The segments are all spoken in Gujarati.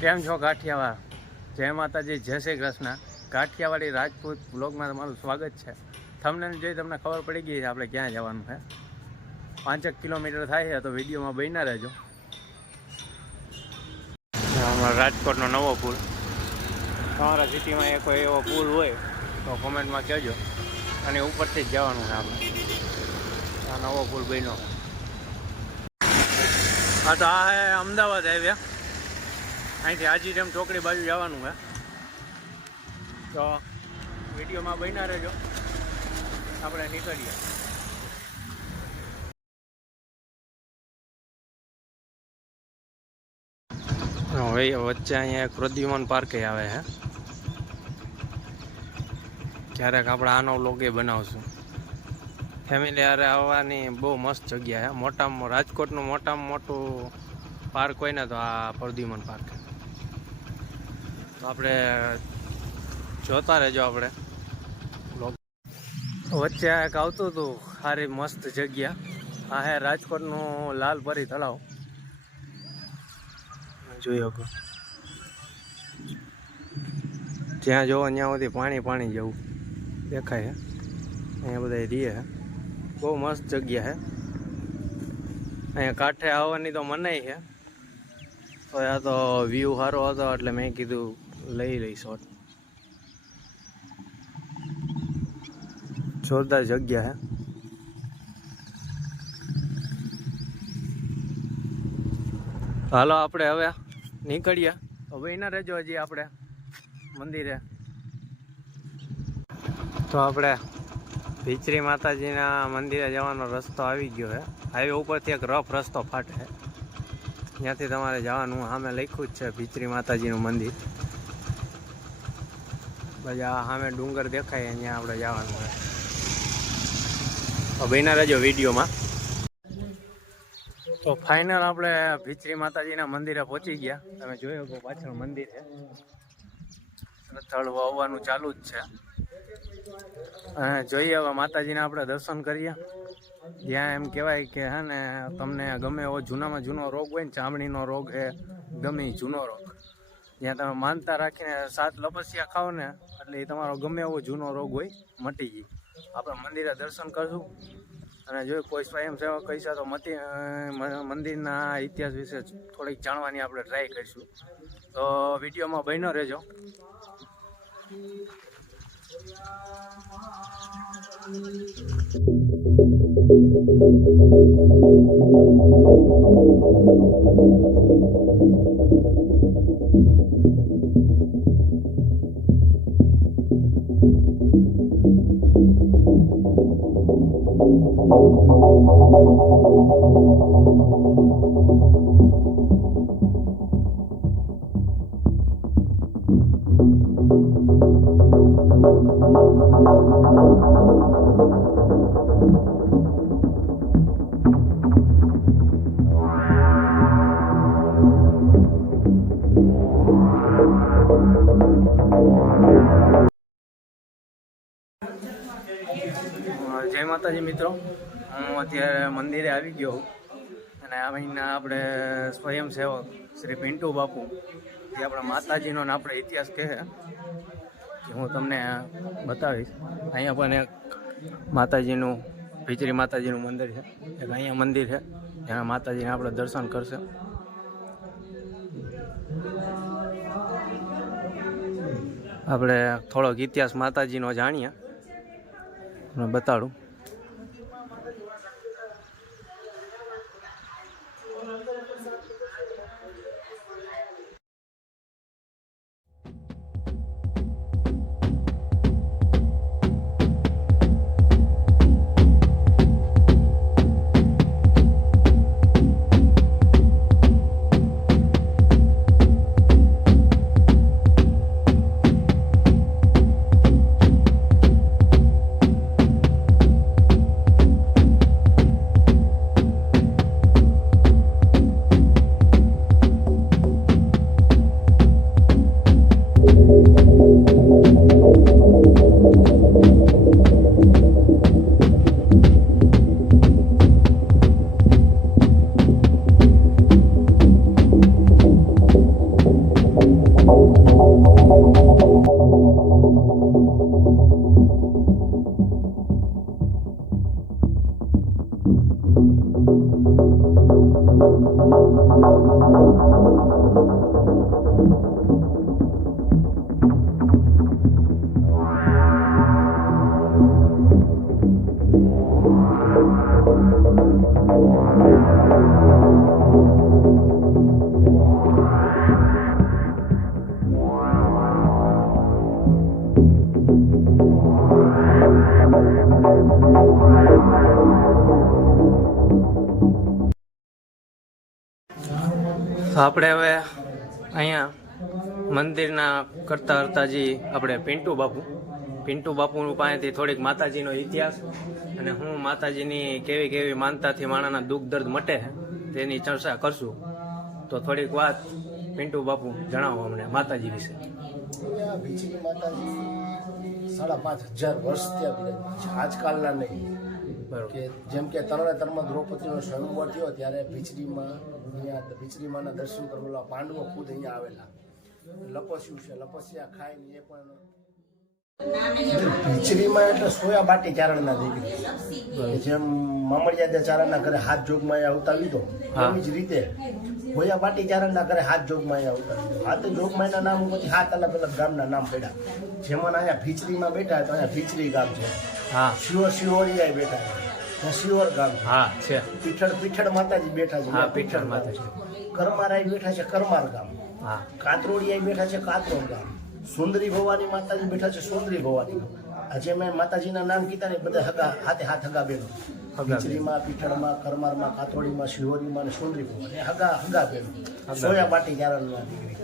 કેમ છો કાઠિયાવાડ? જય માતાજી, જય શ્રી કૃષ્ણ. કાઠિયાવાડી રાજપૂત બ્લોગમાં તમારું સ્વાગત છે. થંબનેલ જોઈ તમને ખબર પડી ગઈ છે આપણે ક્યાં જવાનું છે. 5 કિલોમીટર થાય છે, તો વિડીયોમાં બન્યા રહેજો. રાજકોટનો નવો પુલ. તમારા સિટીમાં કોઈ એવો પુલ હોય તો કોમેન્ટમાં કહેજો. અને ઉપરથી જ જવાનું છે આપણે. આ નવો પુલ બન્યો. હા, તો આ હે અમદાવાદ હાઈવે. અહીંથી હાજી ડેમ ચોકડી બાજુ જવાનું છે, તો વિડીયોમાં બન્યા રહેજો. આપણે નીકળીએ. હવે વચ્ચે અહીંયા એક પ્રદ્યુમન પાર્ક આવે છે. ક્યારેક આપણે આનો વ્લોગ બનાવશું. ફેમિલી હારે આવવાની બહુ મસ્ત જગ્યા છે. મોટામાં રાજકોટનું મોટામાં મોટું પાર્ક હોય ને તો આ પ્રદ્યુમન પાર્ક. તો આપણે જોતા રહેજો. આપણે વચ્ચે એક આવતું હતું સારી મસ્ત જગ્યા. આ હે રાજકોટનું લાલપરી તળાવ. જોઈ શકો જ્યાં જોવો ત્યાં સુધી પાણી પાણી જેવું દેખાય છે. અહીંયા બધા રીએ છે. બહુ મસ્ત જગ્યા છે. અહીંયા કાંઠે આવવાની તો મનાઈ છે, તો આ તો વ્યૂ સારો હતો એટલે મેં કીધું લઈ શોટ. જોરદાર જગ્યા છે. હાલો આપણે હવે નીકળીએ. હવે ના રહેજો હજી આપણે મંદિરે. તો આપણે ભીચરી માતાજીના મંદિરે જવાનો રસ્તો આવી ગયો છે. હાઈવે ઉપરથી એક રફ રસ્તો ફાટે છે, ત્યાંથી તમારે જવાનું. સામે લખ્યું જ છે ભીચરી માતાજીનું મંદિર. પછી આ સામે ડુંગર દેખાય અહીંયા આપણે જવાનું છે. તો બન્યા રહેજો વિડીયોમાં. તો ફાઇનલ આપણે ભીચરી માતાજીના મંદિરે પહોંચી ગયા. તમે જોઈ શકો પાછળ મંદિર છે. શ્રદ્ધાળુઓ આવવાનું ચાલુ જ છે. અને જોઈએ હવે માતાજીના આપણે દર્શન કરીએ. જ્યાં એમ કહેવાય કે હે ને, તમને ગમે એવો જૂનામાં જૂનો રોગ હોય ને, ચામડીનો રોગ છે, ગમે જૂનો રોગ, જ્યાં તમે માનતા રાખીને 7 લપસિયા ખાઓ ને, એટલે એ તમારો ગમે એવો જૂનો રોગ હોય મટી ગઈ. આપણે મંદિરે દર્શન કરશું. અને જો કોઈ સ્વયંસેવક કહીશું તો મંદિરના ઇતિહાસ વિશે થોડીક જાણવાની આપણે ટ્રાય કરીશું. તો વિડીયોમાં બન્યો રહેજો. જય માતાજી મિત્રો, હું અત્યારે મંદિરે આવી ગયો. અને આ મહિના આપણે સ્વયંસેવક શ્રી પિન્ટુ બાપુ, જે આપણા માતાજીનો આપણે ઇતિહાસ કહે કે હું તમને બતાવીશ. અહીંયા પણ એક માતાજીનું ભીચરી માતાજીનું મંદિર છે. એક અહીંયા મંદિર છે જ્યાં માતાજીને આપણે દર્શન કરશે. આપણે થોડોક ઇતિહાસ માતાજીનો જાણીએ, બતાડું. આપણે હવે અહીંયા મંદિરના કરતા કરતા જે આપણે પિન્ટુ બાપુ પાસેથી થોડીક માતાજીનો ઇતિહાસ અને હું માતાજીની કેવી કેવી માનતાથી માણાના દુઃખ દર્દ મટે તેની ચર્ચા કરશું. તો થોડીક વાત પિન્ટુ બાપુ જણાવો અમને માતાજી વિશે. ભીચરી માતાજી 5,500 વર્ષ ત્યાં આજકાલના નહીં. કે જેમ કે તરણેતરમાં દ્રૌપદીનો સ્વયંવર થયો ત્યારે ભીચરીમાંના દર્શન કરવા પાંડવો ખુદ અહીંયા આવેલા. લપસ્યું છે, લપસ્યા ખાઈને એ પણ ભીચરીમાં એટલે સોયા બાટી ચારણના દીકરી. જેમ મામડિયા ચારણના ઘરે હાથ જોગમાં અવતાર લીધો એવી જ રીતે હોયા બાટી ચારણના ઘરે હાથ જોગમાં અવતાર લીધો. હાથ જોગમાના નામ ઉપરથી 7 અલગ અલગ ગામના નામ પડ્યા. જેમાં અહીંયા ભીચરીમાં બેઠા તો અહીંયા ભીચરી ગામ છે. શિવોરિયા બેઠા છે, શિવર ગામ છે. પીઠળ માતાજી બેઠા છે, પીઠળ માતાજી. કરમારાય બેઠા છે, કરમાર ગામ. કાતરોડિયા બેઠા છે, કાતરોડ ગામ. સુંદરી ભવાની માતાજી બેઠા છે, સુંદરી ભવાની. આજે મેં માતાજીના નામ કીધા ને બધા હગા હાથ હગા બેનો. ભીચરીમાં, પીઠળમાં, કરમારમાં, કાતરોડીમાં, શિહોરીમાં અને સુંદરી ભવાની હગા બેનો. સોયા બાટી ચારણના દીકરી.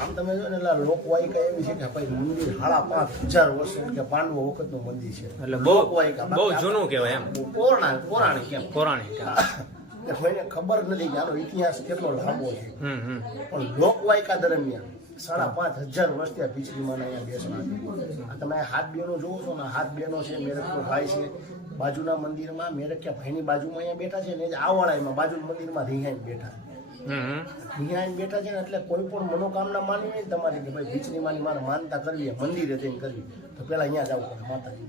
આમ તમે જો ને લોકવાયકા એવી છે કે ભાઈ મંદિર 5,500 વર્ષ કે પાંડવો વખતનું મંદિર છે. એટલે બહુ જૂનું કહેવાય એમ. પૌરાણિક કોઈને ખબર નથી કે આનો ઇતિહાસ કેટલો લાંબો છે. પણ લોકવાયકા દરમિયાન 5,500 વર્ષ ત્યાં ભીચરીમાં અહીંયા બેસવા. તમે હાથ બેનો જોવો છો ને, હાથ બેનો છે, મેરકનો ભાઈ છે. બાજુના મંદિરમાં મેરક્યા ભાઈની બાજુમાં અહીંયા બેઠા છે ને, આવાળામાં બાજુના મંદિરમાં રીહાઈને બેઠા છે ને. એટલે કોઈ પણ મનોકામના માનવી હોય તમારી કે ભાઈ ભીચરીમાંની મારે માનતા કરવી, મંદિરે જઈને કરવી, તો પેલા અહીંયા જવું પડે માતાજી.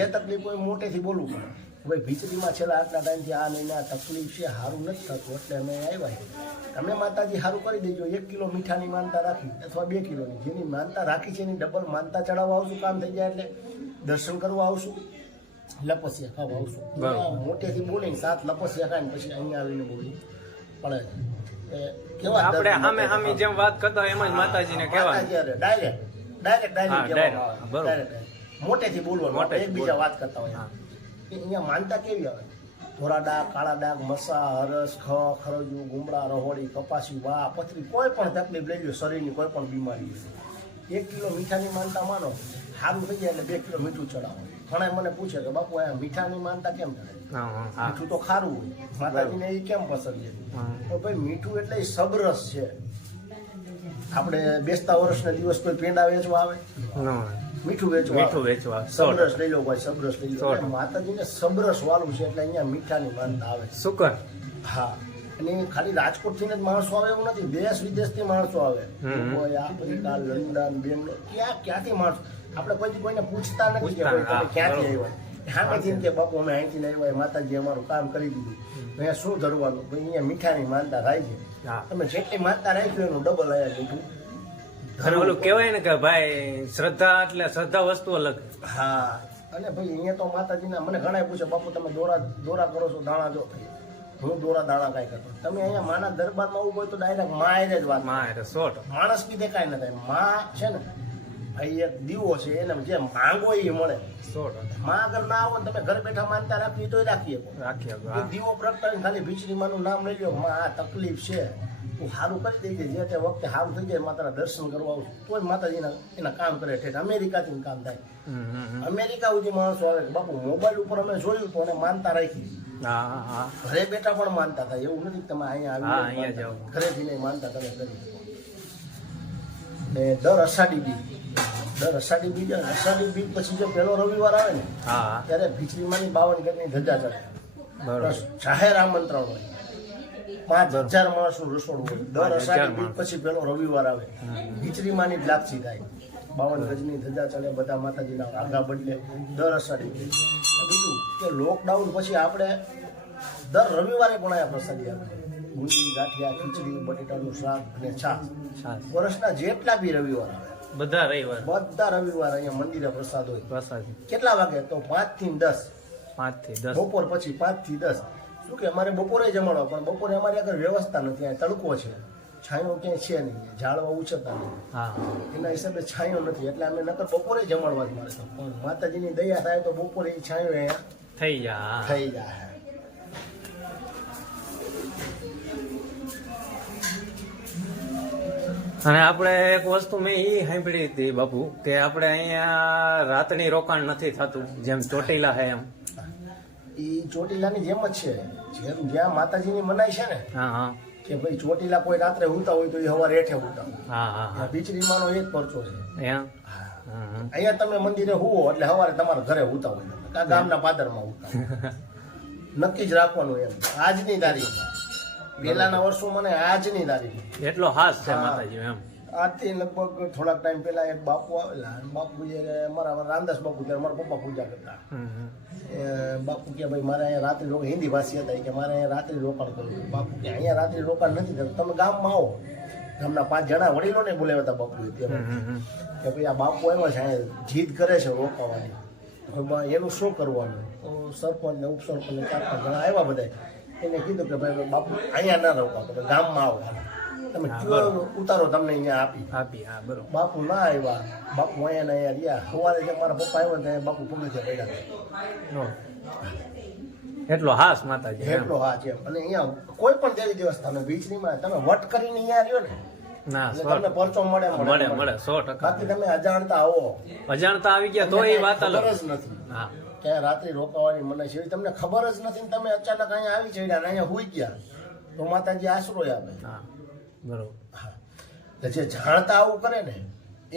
એ તકલીફ કોઈ મોટેથી બોલવું પડે ભાઈ ભીચરીમાં છેલ્લા આટલા ટાઈમથી આ નહીં આ તકલીફ છે, સારું નથી થતું, એટલે અમે આવ્યા. તમે માતાજી સારું કરી દેજો. 1 કિલો મીઠાની માનતા રાખી અથવા 2 કિલોની, જેની માનતા રાખી છે એની ડબલ માનતા ચડાવવા આવશું. કામ થઈ જાય એટલે દર્શન કરવા આવશું, લપસ્યા ખાવા આવશું. મોટેથી બોલીને 7 લપસ્યા ખાઈને પછી અહીંયા આવીને બોલવું પડે. કેવા આપણે સામે સામે જેમ વાત કરતા હોય એમ જ માતાજીને કહેવાય. ડાયરેક્ટ મોટેથી બોલવાનું, એકબીજા વાત કરતા હોય. અહીંયા માનતા કેવી આવે? ધોળા ડાઘ, કાળા ડાઘ, મસા, હરસ, ખરજુ, ગુમડા, રહોડી, કપાસી, વા, પથરી, કોઈ પણ તકલીફ લઈ લો, શરીરની કોઈ પણ બીમારી. 1 કિલો મીઠાની માનતા માનો, સારું થઈ જાય એટલે 2 કિલો મીઠું ચડાવો. ઘણા મને પૂછે કે બાપુ આ મીઠાની માનતા કેમ કરે? મીઠું તો ખારું હોય, માતાજીને એ કેમ પસંદ છે? તો ભાઈ મીઠું એટલે એ સબરસ છે. આપણે બેસતા વર્ષના દિવસ કોઈ પેંડા વેચવા આવે, મીઠું વેચવા સબરસ લઈ લો ભાઈ, સબરસ લઈ લો. માતાજીને સબરસ વાળું છે એટલે અહીંયા મીઠાની માનતા આવે. શુકર. હા. અને ખાલી રાજકોટ થી જ માણસો આવે એવું નથી, દેશ વિદેશ થી માણસો આવે. આફ્રિકા, લંડન, બેંગ્લોર, ક્યાંથી માણસો. આપણે કોઈને પૂછતા નથી કે તમે ક્યાંથી આવ્યા. સામેથી કે બાપુ અમે અહીંથી આવ્યા, માતાજી અમારું કામ કરી દીધું. અહીંયા શું ધરવાનું? અહીંયા મીઠાની માનતા થાય છે. તમે જેટલી માનતા રાખ્યું એનું ડબલ આવ્યા મીઠું. ઓલું કહેવાય ને કે ભાઈ શ્રદ્ધા એટલે શ્રદ્ધા વસ્તુ અલગ. હા. અને ભાઈ અહીંયા તો માતાજીના મને ઘણા પૂછે બાપુ તમે દોરા કરો છો, દાણા જો. હું દોરા દાણા કાંઈ કરતો. તમે અહીંયા માના દરબારમાં આવું હોય તો ડાયરેક્ટ માં જ વાત. માણસ કીધે કાંઈ ન થાય. માં છે ને ભાઈ એક દીવો છે, એને જે માંગો એ મળે. માં અગર ના આવો તમે ઘરે બેઠા માનતા રાખવી તો રાખીએ. દીવો પ્રગટાવીને ખાલી ભીચરીમાંનું નામ લઈ લો, માં આ તકલીફ છે, હું સારું કરી દઈ જાય. જે તે વખતે સારું થઈ જાય માતાના દર્શન કરવા આવું તોય માતાજીના એના કામ કરે. ઠેઠ અમેરિકાથી કામ થાય. અમેરિકા સુધી માણસો આવે કે બાપુ મોબાઈલ ઉપર અમે જોયું તો અને માનતા રાખી. ઘરે બેઠા પણ માનતા થાય. એવું નથી તમે અહીંયા આવી ઘરેથી નહીં માનતા તમે કરી. દર અષાઢી બીજ પછી જો પેલો રવિવાર આવે ને ત્યારે ભીચરીમાંની 52 ગજની ધજા ચડે. જાહેર આમંત્રણ હોય, 5,000 માણસનું રસોડું હોય. દર અષાઢી બીજ પછી પેલો રવિવાર આવે, ભીચરીમાંની જ લાપસી થાય. 52 ગજની ધજા ચડે, બધા માતાજીના આગા બદલે દર અષાઢી બીજ. બીજું કે લોકડાઉન પછી આપણે દર રવિવારે પણ આયા પ્રસાદી આવે. ઊંડી ગાંઠિયા ખીચડી બટેટાનું શાક અને છાશ છાશ વર્ષના જેટલા બી રવિવાર આવે બધા રવિવાર બધા રવિવાર અહીંયા મંદિરે પ્રસાદ હોય પ્રસાદ કેટલા વાગે તો 5 થી 10 5 થી 10 બપોર પછી 5 થી 10 શું કે અમારે બપોરે જમણો પણ બપોરે અમારી આગળ વ્યવસ્થા નથી આ તડકો છે છાંયો ક્યાંય છે નહીં ઝાડવા ઉછળતા નથી હા એના હિસાબે છાંયો નથી એટલે અમે નકર બપોરે જમણવા જ મળે પણ માતાજીની દયા થાય તો બપોરે એ છાંયો અહીંયા થઈ જા થઈ જાય અને આપણે એક વસ્તુ મેં એ સાંભળી હતી બાપુ કે આપણે અહીંયા રાતની રોકાણ નથી થતું જેમ ચોટીલા હે એમ એ ચોટીલાની જેમ જ છે જેમ જ્યાં માતાજીની મનાઈ છે ને હા હા કે ભાઈ ચોટીલા કોઈ રાત્રે ઉતા હોય તો એ સવારે હેઠે ઉતા હા હા હા બીચરીમાંનો એ જ પરચો છે એમ અહીંયા તમે મંદિરે હુવો એટલે સવારે તમારા ઘરે ઉતા હોય કા ગામના પાદરમાં ઉતા નક્કી જ રાખવાનું એમ આજની તારીખમાં પહેલાના વર્ષો મને આજની તારીખ એટલો હાસ છે માતાજી એમ આજથી લગભગ થોડાક ટાઈમ પહેલા એક બાપુ આવેલા બાપુ મારા રામદાસ બાપુ ત્યારે મારા પપ્પા પૂજા કરતા બાપુ કે ભાઈ મારે અહીંયા રાત્રિ રોકાણ હિન્દી ભાષી હતા કે મારે અહીંયા રાત્રિ રોકાણ કરવું બાપુ કે અહીંયા રાત્રિ રોકાણ નથી કરતું તમે ગામમાં આવો ગામના 5 જણા વડીલોને બોલાવ્યા હતા બાપુએ ત્યારે કે ભાઈ આ બાપુ એમાં છે અહીંયા જીદ કરે છે રોકાવાની એનું શું કરવાનું તો સરપંચ ને ઉપસરપંચ ને 4-5 જણા આવ્યા બધા એને કીધું કે ભાઈ બાપુ અહીંયા ના રોકાવ તો ગામમાં આવો તમે કયો ઉતારો તમને અહીંયા આપી હા બરોબર બાપુ ના આવ્યા બાપુ અહીંયા ને અહીંયા રહ્યા સવારે જે મારા પપ્પા આવ્યા ત્યાં બાપુ પગથિયે પડ્યા એટલો હાસ માતાજી એટલો હા છે અને અહીંયા કોઈ પણ દેવી દેવસ્થાન બીચનીમાં તમે વટ કરીને અહીંયા રહ્યો ને ના તમને પરચો મળે 100% બાકી તમે અજાણતા આવો અજાણતા આવી ગયા તો એ વાત અલગ ખબર જ નથી હા ક્યાં રાત્રિ રોકાવાની મને છે તમને ખબર જ નથી ને તમે અચાનક અહીંયા આવી ચડ્યા ને અહીંયા હુઈ ગયા તો માતાજી આશરો આપે હા બરોબર હા જે જાણતા આવું કરે ને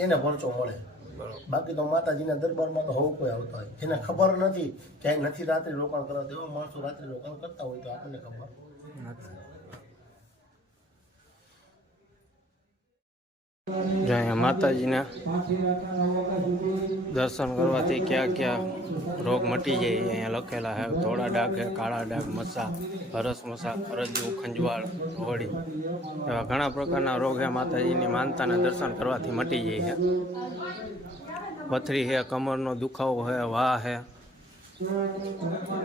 એને પરચો મળે બરોબર બાકી તો માતાજીના દરબારમાં તો હોવું કોઈ આવતા હોય એને ખબર નથી ક્યાંય નથી રાત્રિ રોકાણ કરવા એવા માણસો રાત્રિ રોકાણ કરતા હોય તો આપણને ખબર નથી જ્યાં માતાજીના દર્શન કરવાથી ક્યાં ક્યાં રોગ મટી જાય અહીંયા લખેલા છે ધોળા ડાઘ છે કાળા ડાઘ મસા હરસ મસા અરજુ ખંજવાળ હોળી એવા ઘણા પ્રકારના રોગ છે માતાજીની માનતાના દર્શન કરવાથી મટી જાય છે પથરી છે કમરનો દુખાવો છે વાહ છે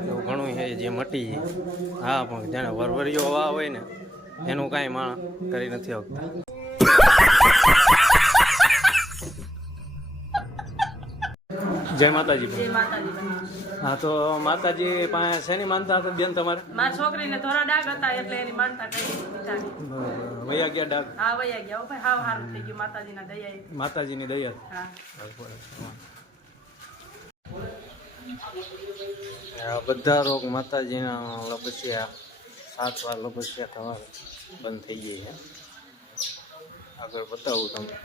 એવું ઘણું છે જે મટી જાય હા પણ જેને વરવરીઓ વાહ હોય ને એનું કાંઈ માણ કરી નથી શકતા જય માતાજી જય માતાજી. હા તો માતાજી પાસે શેની માનતા હતી બેન તમારે મારી છોકરીને થોડા ડાઘ હતા એટલે એની માનતા કરી બિચારી. વયા ગયા ડાક હા વયા ગયા હો ભાઈ હાવ સારું થઈ ગયું માતાજીના દયાએ. માતાજીની દયા હા આ બધા રોગ માતાજીના લપસ્યા 7 વાર લપસ્યા થવા બંધ થઈ ગઈ છે આગળ બતાવું તમને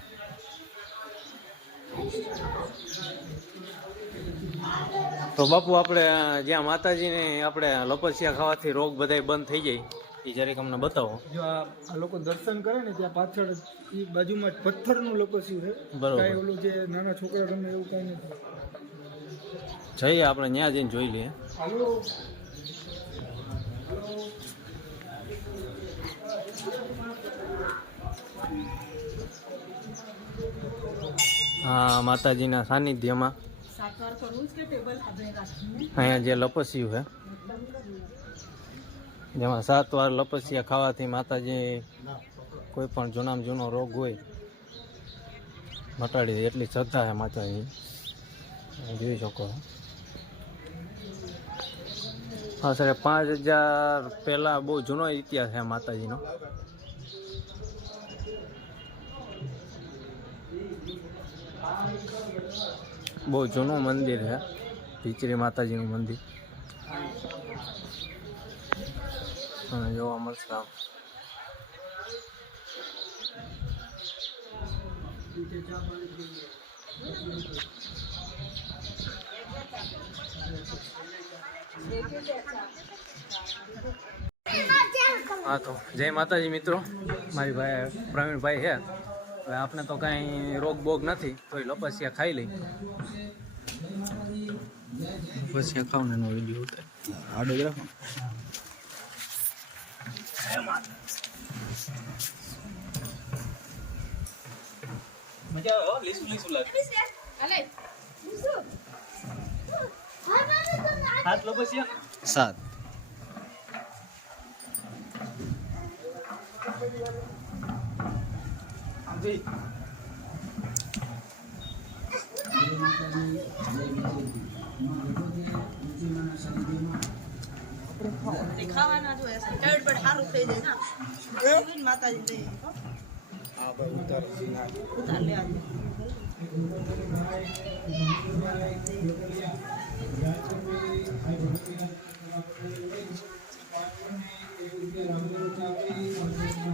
તો બાપુ આપણે જ્યાં માતાજીને આપણે લપસ્યા ખાવાથી રોગ બધાય બંધ થઈ જાય એ જરીક અમને બતાવો જો આ લોકો દર્શન કરે ને ત્યાં પાછળ એ બાજુમાં જ પથ્થરનું લપસ્યું છે બરોબર. કાંઈ ઓલું જે નાના છોકરા રમે એવું કાંઈ નથી. જઈએ આપણે ત્યાં જઈને જોઈ લઈએ હાલો હા માતાજીના સાનિધ્યમાં અહીંયા જે લપસ્યું છે જેમાં 7 વાર લપસ્યા ખાવાથી માતાજી કોઈ પણ જૂનામાં જૂનો રોગ હોય મટાડી દે એટલી શ્રદ્ધા છે માતાજી જોઈ શકો હા સર 5000 પહેલાં બહુ જૂનો ઇતિહાસ છે માતાજીનો બહુ જૂનું મંદિર છે ભીચરી માતાજીનું મંદિર અને જોવા મળશે આમ હા તો જય માતાજી મિત્રો મારી ભાઈ પ્રવીણભાઈ છે હવે આપણે તો કાંઈ રોગ બોગ નથી તો એ લપસ્યા ખાઈ લઈ લપસ્યા ખાવ ને એનો વિડીયો ઉતાર આડો જ રાખો મજા આવે હો, લીસું લીસું લાગે. હાથ લો પછી આમ. 7 આમ જઈ. ખાવાના જોઈએ ટાઈટ પર સારું થઈ જાય ને માતાજી લઈ હા ભાઈ ઉતાર ઉતાર લે આજે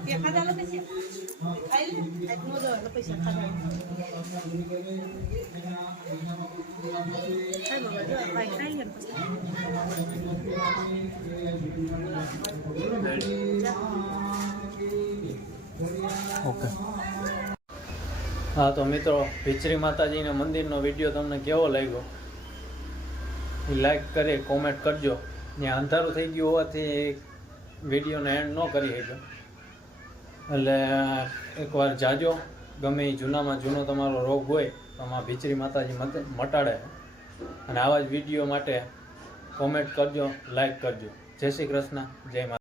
કે ખાધા લો પછી ખાઈ લે આજ નો દો લો પૈસા ખાધા ખાઈ બાબા જો ભાઈ ખાઈ લે પછી ઓકે. હા તો મિત્રો, ભીચરી માતાજીના મંદિરનો વિડીયો તમને કેવો લાગ્યો એ લાઈક કરી કોમેન્ટ કરજો. ત્યાં અંધારું થઈ ગયું હોવાથી વિડીયોને એન્ડ ન કરી શક્યો, એટલે એકવાર જાજો. ગમે એ જૂનામાં જૂનો તમારો રોગ હોય તો આમાં ભીચરી માતાજી મટાડે. અને આવા જ વિડીયો માટે કોમેન્ટ કરજો, લાઈક કરજો. જય શ્રી કૃષ્ણ, જય માતા.